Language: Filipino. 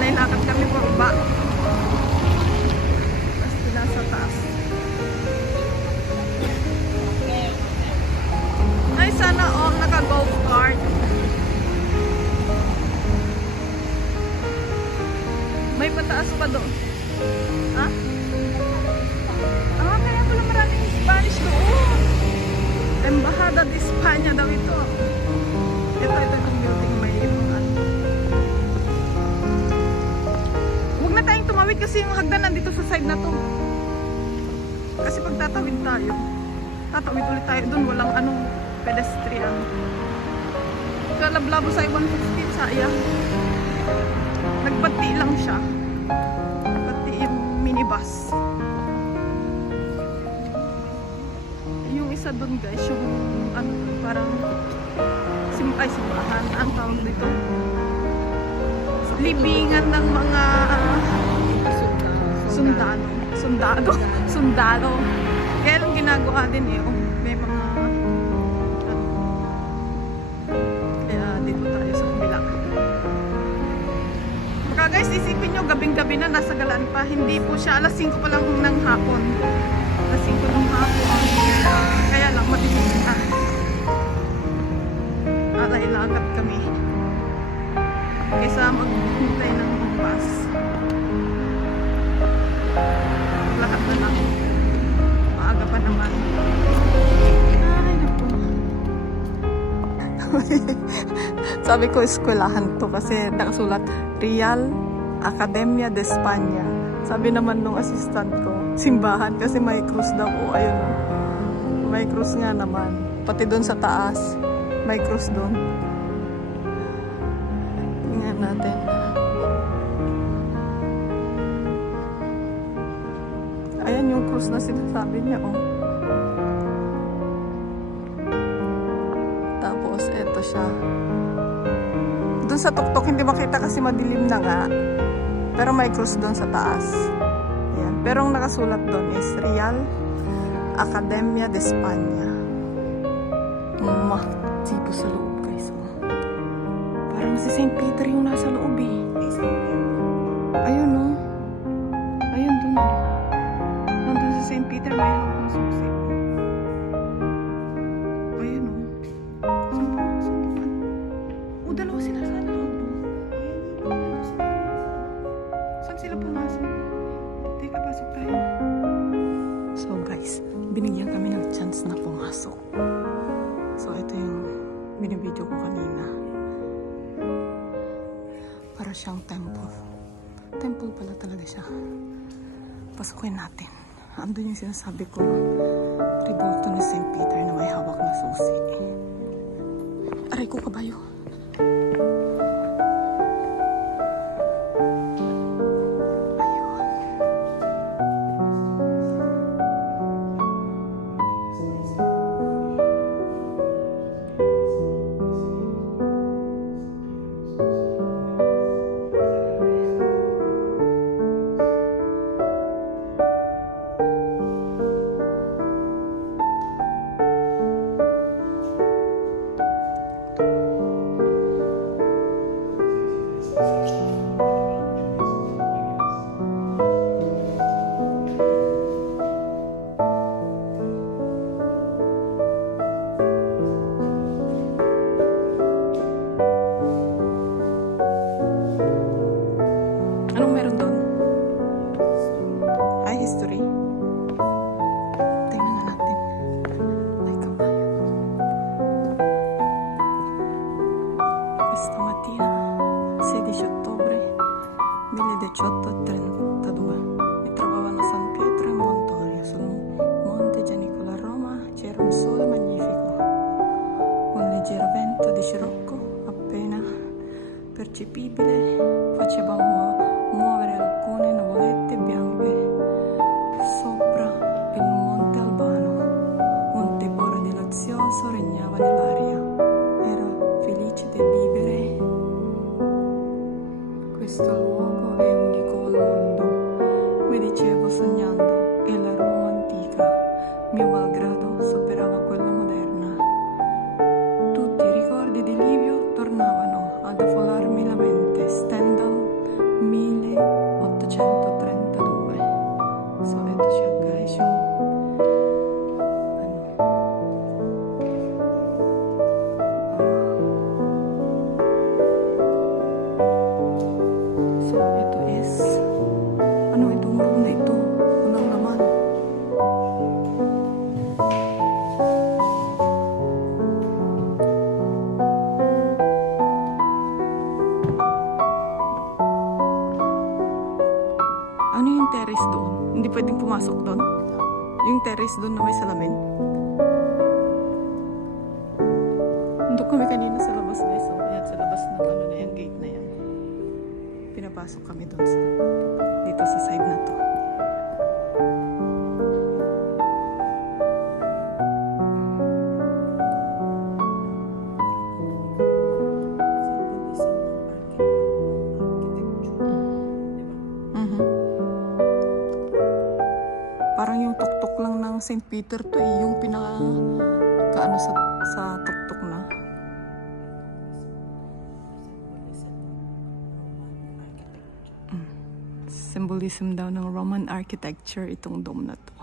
Alay-lakad kami pababa. Tapos sila sa taas. Ay, sana all naka-golf cart. May pataas pa doon. Ha? Ah, kaya pala maraming Spanish doon. Embahada de España daw ito. Ito yung building may mga ano. Huwag na tayong tumawid kasi yung hagdan nandito sa side na to. Kasi pag tatawid tayo, tatawid ulit tayo doon. Walang anong pedestrian. Kalablabo sa 150 sayang. Nagpati lang siya. Pati yung minibus. Yung isa doon guys, yung ano, parang simbahan ang tawag dito. Libingan ng mga sundalo. Kaya lang ginagawa din eh. May mga ano. Kaya dito tayo sa kabila. Baka guys, isipin nyo gabing-gabi na nasa galaan pa. Hindi po siya, alas 5 pa lang ng hapon. Alas 5 ng hapon. Kaya lang matinig na. Alay-lakad kami. Kaysa maghintay ng bus. Lahat na lang. Maaga pa naman. Ay, naku. Sabi ko, eskwelahan to kasi nakasulat Real Academia de España. Sabi naman nung assistant ko, simbahan kasi may krus daw. O, ayun o. May krus nga naman. Pati doon sa taas, may krus doon. Tingnan natin. Ayan yung krus na sinasabi niya, oh. Tapos, eto siya. Doon sa tuktok, hindi makita kasi madilim na nga. Pero may krus doon sa taas. Ayan. Pero ang nakasulat doon is Real Academia de España. Sipo sa loob, guys. Oh. Parang si St. Peter yung nasa loob, eh. Ayun, oh. Ayun, doon. Nandun si St. Peter, may hawak ng susi. Ayun, oh. Sampuan. O, dalawa sila sa loob. Saan sila pumasok? Teka, pasok tayo. So, guys, binigyan kami ng chance na pumasok. So, ito yung binibidyo ko kanina. Para siyang temple. Temple pala talaga siya. Pasukin natin. Andun yung sinasabi ko, tributo ni St. Peter na may hawak na susi. Aray ko, kabayo. Anong meron doon? Ay, history. Tingnan na natin. Ay, kabayo. Questa mattina, 16 ottobre 1832, mi trovavo a San Pietro in Montorio, sul monte Gianicolo a Roma. C'era un sole magnifico. Un leggero vento di scirocco, appena percepibile, faceva muovere alcune nuvolette bianche sopra il monte Albano. Un tepore delizioso regnava nell'aria. Ero felice di vivere. Questo luogo è unico al mondo, mi dicevo sognando, e la Roma antica, mio malgrado, superava quella moderna. Tutti i ricordi di Livio tornavano ad affollarmi la mente. Stendhal mi terrace doon. Hindi pwedeng pumasok doon. Yung terrace doon na may salamin. Nandun kami kanina sa labas guys. So, ayan, sa labas ng ano na yan, gate na yan. Pinapasok kami doon sa, dito sa side na to. Parang yung tuktok lang ng St. Peter to eh, yung pinaka kaano sa tuktok na. Symbolism daw ng Roman architecture itong dome na to.